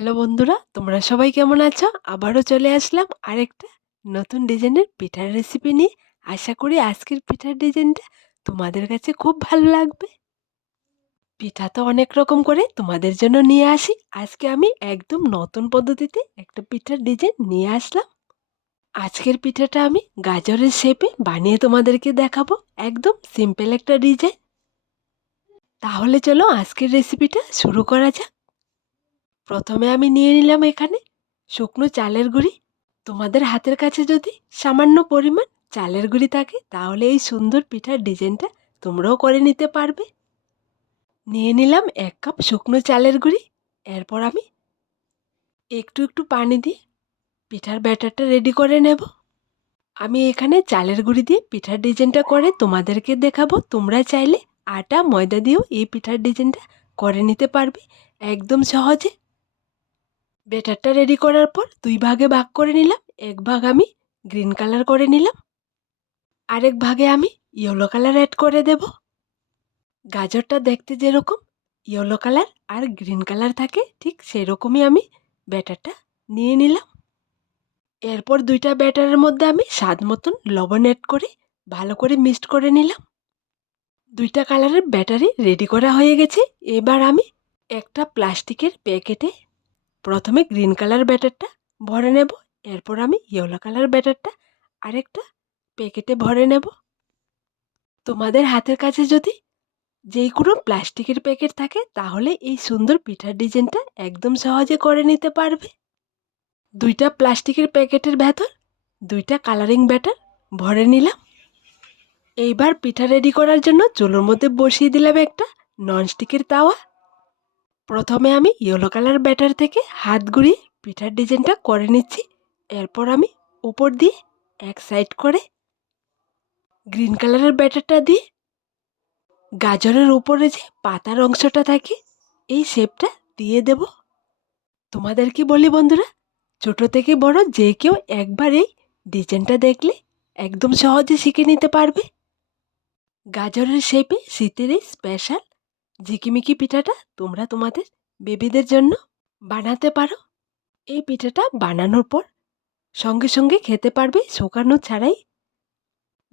Hello বন্ধুরা, তোমরা সবাই কেমন আছো? আবারও চলে আসলাম আরেকটা নতুন ডিজাইনের পিঠার রেসিপি নিয়ে। আশা করি আজকের পিঠার ডিজাইনটা তোমাদের কাছে খুব ভালো লাগবে। পিঠা তো অনেক রকম করে তোমাদের জন্য নিয়ে আসি। আজকে আমি একদম নতুন পদ্ধতিতে একটা পিঠার ডিজাইন নিয়ে আসলাম। আজকের পিঠাটা আমি গাজরের শেপে বানিয়ে তোমাদেরকে দেখাবো। একদম সিম্পল একটা ডিজাইন। তাহলে চলো আজকের রেসিপিটা শুরু করা যাক। প্রথমে আমি নিয়ে নিলাম এখানে শুকনো চালের গুঁড়ি। তোমাদের হাতের কাছে যদি সামান্য পরিমাণ চালের গুঁড়ি থাকে, তাহলে এই সুন্দর পিঠার ডিজাইনটা তোমরাও করে নিতে পারবে। নিয়ে নিলাম এক কাপ শুকনো চালের গুঁড়ি। এরপর আমি একটু একটু পানি দিয়ে পিঠার ব্যাটারটা রেডি করে নেব। আমি এখানে চালের গুঁড়ি দিয়ে পিঠার ডিজাইনটা করে তোমাদেরকে দেখাবো। তোমরা চাইলে আটা, ময়দা দিয়েও এই পিঠার ডিজাইনটা করে নিতে পারবে। একদম সহজে ব্যাটারটা রেডি করার পর দুই ভাগে ভাগ করে নিলাম। এক ভাগ আমি গ্রিন কালার করে নিলাম। আরেক ভাগে আমি ইয়েলো কালার অ্যাড করে দেব। গাজরটা দেখতে যেরকম ইয়েলো কালার আর গ্রিন কালার থাকে, ঠিক সেরকমই আমি ব্যাটারটা নিয়ে নিলাম। এরপর দুইটা ব্যাটারের মধ্যে আমি স্বাদ মতন লবণ অ্যাড করে ভালো করে মিক্সড করে নিলাম। দুইটা কালারের ব্যাটারি রেডি করা হয়ে গেছে। এবার আমি একটা প্লাস্টিকের প্যাকেটে প্রথমে গ্রিন কালার ব্যাটারটা ভরে নেব, এরপর আমি ইয়েলো কালার ব্যাটারটা আরেকটা প্যাকেটে ভরে নেব। তোমাদের হাতের কাছে যদি যেই কোনো প্লাস্টিকের প্যাকেট থাকে, তাহলে এই সুন্দর পিঠার ডিজাইনটা একদম সহজে করে নিতে পারবে। দুইটা প্লাস্টিকের প্যাকেটের ভেতর দুইটা কালারিং ব্যাটার ভরে নিলাম। এইবার পিঠা রেডি করার জন্য চুলোর মধ্যে বসিয়ে দিলাম একটা ননস্টিকের তাওয়া। প্রথমে আমি ইয়েলো কালার ব্যাটার থেকে হাত ঘুরিয়ে পিঠার ডিজাইনটা করে নিচ্ছি। এরপর আমি উপর দিয়ে এক সাইড করে গ্রিন কালারের ব্যাটারটা দিয়ে গাজরের উপরে যে পাতার অংশটা থাকে, এই শেপটা দিয়ে দেব। তোমাদের কি বলি বন্ধুরা? ছোট থেকে বড় যে কেউ একবার এই ডিজাইনটা দেখলে একদম সহজে শিখে নিতে পারবে। গাজরের শেপে শীতের এই স্পেশাল ঝিকিমিকি পিঠাটা তোমরা তোমাদের বেবিদের জন্য বানাতে পারো। এই পিঠাটা বানানোর পর সঙ্গে সঙ্গে খেতে পারবে শুকানো ছাড়াই।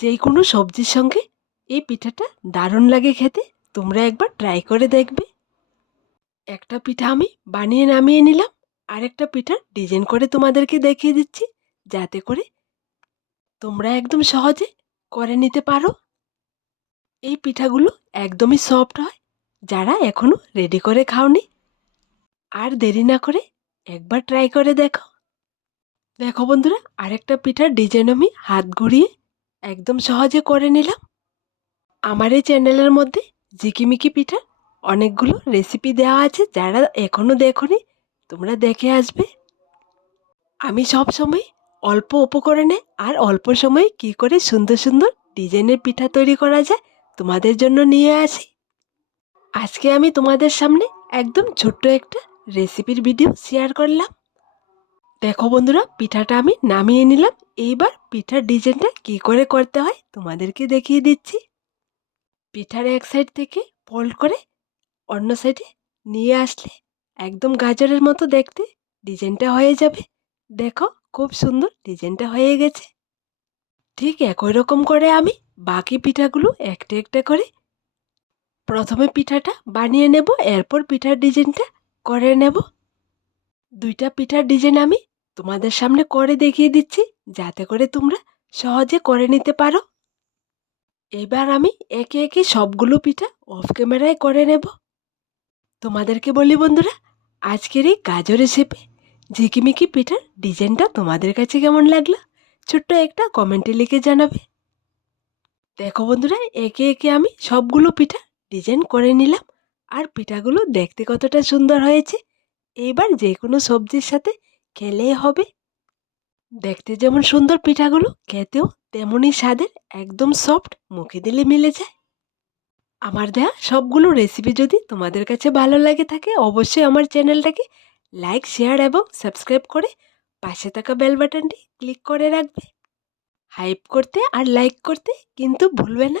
যেই কোনো সবজির সঙ্গে এই পিঠাটা দারুণ লাগে খেতে, তোমরা একবার ট্রাই করে দেখবে। একটা পিঠা আমি বানিয়ে নামিয়ে নিলাম আর একটা পিঠার ডিজাইন করে তোমাদেরকে দেখিয়ে দিচ্ছি, যাতে করে তোমরা একদম সহজে করে নিতে পারো। এই পিঠাগুলো একদমই সফট হয় যারা এখনও রেডি করে খাওনি, আর দেরি না করে একবার ট্রাই করে দেখো। দেখো বন্ধুরা, আরেকটা পিঠার ডিজাইন আমি হাত ঘুরিয়ে একদম সহজে করে নিলাম। আমার এই চ্যানেলের মধ্যে ঝিকিমিকি পিঠার অনেকগুলো রেসিপি দেওয়া আছে, যারা এখনও দেখনি, তোমরা দেখে আসবে। আমি সব সময় অল্প উপকরণে আর অল্প সময়ে কি করে সুন্দর সুন্দর ডিজাইনের পিঠা তৈরি করা যায় তোমাদের জন্য নিয়ে আসি। আজকে আমি তোমাদের সামনে একদম ছোট্ট একটা রেসিপির ভিডিও শেয়ার করলাম। দেখো বন্ধুরা, পিঠাটা আমি নামিয়ে নিলাম। এইবার পিঠার ডিজাইনটা কি করে করতে হয় তোমাদেরকে দেখিয়ে দিচ্ছি। পিঠার এক সাইড থেকে ফোল্ড করে অন্য সাইডে নিয়ে আসলে একদম গাজরের মতো দেখতে ডিজাইনটা হয়ে যাবে। দেখো, খুব সুন্দর ডিজাইনটা হয়ে গেছে। ঠিক একই রকম করে আমি বাকি পিঠাগুলো একটা একটা করে প্রথমে পিঠাটা বানিয়ে নেব, এরপর পিঠার ডিজাইনটা করে নেব। দুইটা পিঠার ডিজাইন আমি তোমাদের সামনে করে দেখিয়ে দিচ্ছি, যাতে করে তোমরা সহজে করে নিতে পারো। এবার আমি একে একে সবগুলো পিঠা অফ ক্যামেরায় করে নেব। তোমাদেরকে বলি বন্ধুরা, আজকের এই গাজর শেপে ঝিকিমিকি পিঠার ডিজাইনটা তোমাদের কাছে কেমন লাগল, ছোট্ট একটা কমেন্টে লিখে জানাবে। দেখো বন্ধুরা, একে একে আমি সবগুলো পিঠা ডিজাইন করে নিলাম। আর পিঠাগুলো দেখতে কতটা সুন্দর হয়েছে। এইবার যে কোনো সবজির সাথে খেলেই হবে। দেখতে যেমন সুন্দর পিঠাগুলো, খেতেও তেমনই স্বাদের, একদম সফট, মুখে দিলে মিলে যায়। আমার দেয়া সবগুলো রেসিপি যদি তোমাদের কাছে ভালো লাগে থাকে, অবশ্যই আমার চ্যানেলটাকে লাইক শেয়ার এবং সাবস্ক্রাইব করে পাশে থাকা বেল বাটনটি ক্লিক করে রাখবে। হাইপ করতে আর লাইক করতে কিন্তু ভুলবে না।